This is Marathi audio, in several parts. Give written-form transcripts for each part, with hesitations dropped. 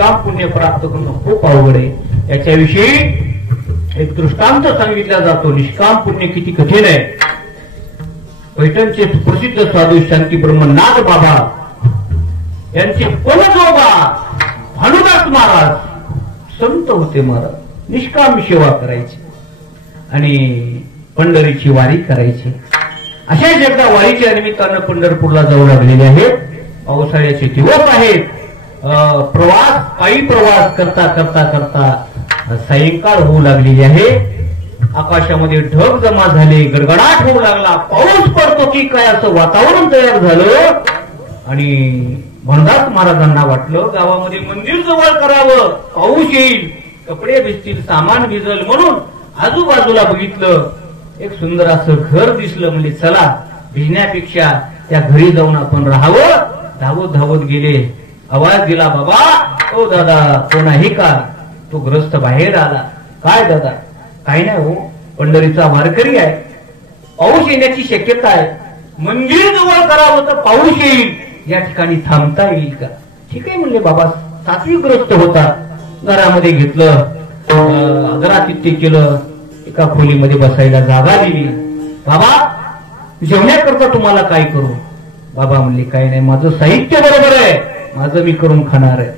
निष्काम पुण्य प्राप्त करणं खूप अवघड आहे. याच्याविषयी एक दृष्टांत सांगितला जातो. निष्काम पुण्य किती कठीण आहे. पैठणचे प्रसिद्ध साधू शांती ब्रह्मनाथ बाबा यांचे कुलजोबा भानुदास महाराज संत होते. महाराज निष्काम सेवा करायची आणि पंढरीची वारी करायची. अशाच एकदा वारीच्या निमित्तानं पंढरपूरला जाऊ लागलेले आहेत. पावसाळ्याचे दिवस आहेत. पायी प्रवास करता करता करता सायंकाळ होऊ लागलेली आहे. आकाशामध्ये ढग जमा झाले, गडगडाट होऊ लागला, पाऊस पडतो की काय असं वातावरण तयार झालं. आणि भानुदास महाराजांना वाटलं गावामध्ये मंदिर जवळ करावं, पाऊस येईल, कपडे भिजतील, सामान भिजल, म्हणून आजूबाजूला बघितलं. एक सुंदर असं घर दिसलं. म्हणजे चला भिजण्यापेक्षा त्या घरी जाऊन आपण राहावं. धावत धावत गेले. आवाज दिला, बाबा ओ दादा कोण आहे का? तो ग्रस्त बाहेर आला. काय दादा? काही नाही हो, पंढरीचा वारकरी आहे, पाऊस येण्याची शक्यता आहे, मंदिर जवळ करावं तर पाऊस येईल, या ठिकाणी थांबता येईल का? ठीक आहे म्हणले बाबा. सात्विकग्रस्त होता. घरामध्ये घेतलं, आदरातिथ्य केलं, एका खोलीमध्ये बसायला जागा दिली. बाबा जेवण्याकरता तुम्हाला काय करू? बाबा म्हणले काही नाही, माझं साहित्य बरोबर आहे, माझं मी करून खाणार आहे.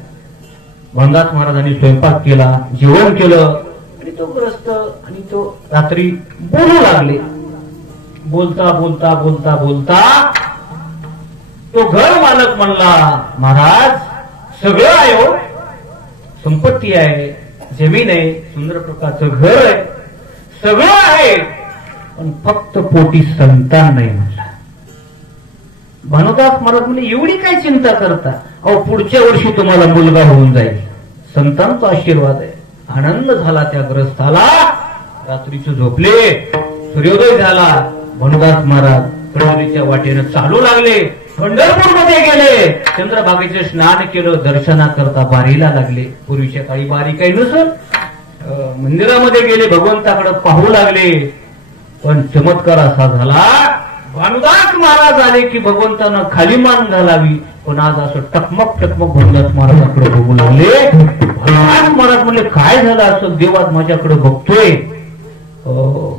भानुदास महाराजांनी स्वयंपाक केला, जेवण केलं आणि तो ग्रस्त आणि तो रात्री बोलू लागले. बोलता बोलता बोलता बोलता तो घर मालक म्हणला, महाराज सगळं आहे हो, संपत्ती आहे, जमीन आहे, सुंदर प्रकारचं घर आहे, सगळं आहे, पण फक्त पोटी संतान नाही म्हणला. भानुदास महाराज म्हणजे एवढी काय चिंता करता? अहो पुढच्या वर्षी तुम्हाला मुलगा होऊन जाईल, संतांचा आशीर्वाद आहे. आनंद झाला त्या ग्रस्ताला. रात्रीचे झोपले, सूर्योदय झाला. भानुदास महाराज पंढरीच्या वाटेनं चालू लागले. पंढरपूरमध्ये गेले, चंद्रभागेचे स्नान केलं, दर्शनाकरता बारीला लागले. पूर्वीच्या काळी बारी काही नसल. मंदिरामध्ये गेले, भगवंताकडे पाहू लागले. पण चमत्कार असा झाला, भानुदास महाराज आले की भगवंतानं खाली मान घालावी, पण आज असं टकमक टकमक भानुदास महाराजांकडे बघू लागले. भानुदास महाराज म्हणले काय झालं असं? देवा माझ्याकडे बघतोय.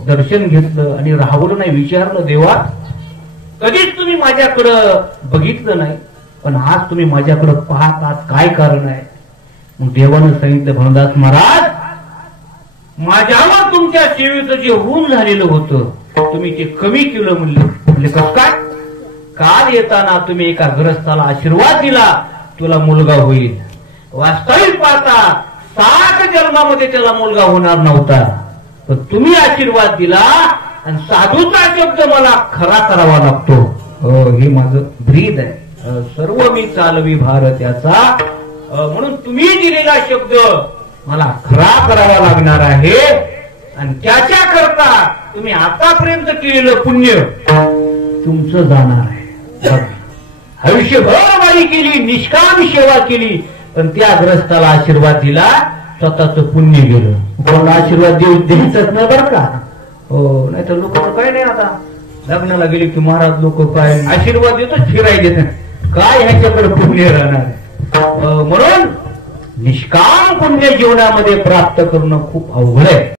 दर्शन घेतलं आणि राहवलं नाही. विचारलं, देवा कधीच तुम्ही माझ्याकडं बघितलं नाही, पण आज तुम्ही माझ्याकडे पाहत आहात, काय कारण आहे? मग देवानं सांगितलं, भानुदास महाराज माझ्यावर तुमच्या सेवेचं जे ऋण झालेलं होतं तुम्ही ते कमी केलं. म्हणले कसं काय? काल येताना तुम्ही एका ग्रस्ताला आशीर्वाद दिला, तुला मुलगा होईल. वास्तविक पाहता 7 जन्मामध्ये त्याला मुलगा होणार नव्हता, तर तुम्ही आशीर्वाद दिला आणि साधूचा शब्द मला खरा करावा लागतो. हे माझं ब्रीद आहे. सर्व मी चालवी भारत याचा, म्हणून तुम्ही दिलेला शब्द मला खरा करावा लागणार आहे. आणि त्याच्या करता तुम्ही आतापर्यंत केलेलं पुण्य तुमचं जाणार आहे. आयुष्यभर वारी केली, निष्काम सेवा केली, पण त्या ग्रस्ताला आशीर्वाद दिला, स्वतःच पुण्य गेलं. कोणाला आशीर्वाद द्यायचंच नाही बरं का. हो, नाही तर लोक काय नाही, आता लग्नाला गेले की महाराज लोक काय आशीर्वाद देतो, फिरायला देत, काय ह्याच्याकडे पुण्य राहणार. म्हणून निष्काम पुण्य जीवनामध्ये प्राप्त करणं खूप अवघड आहे.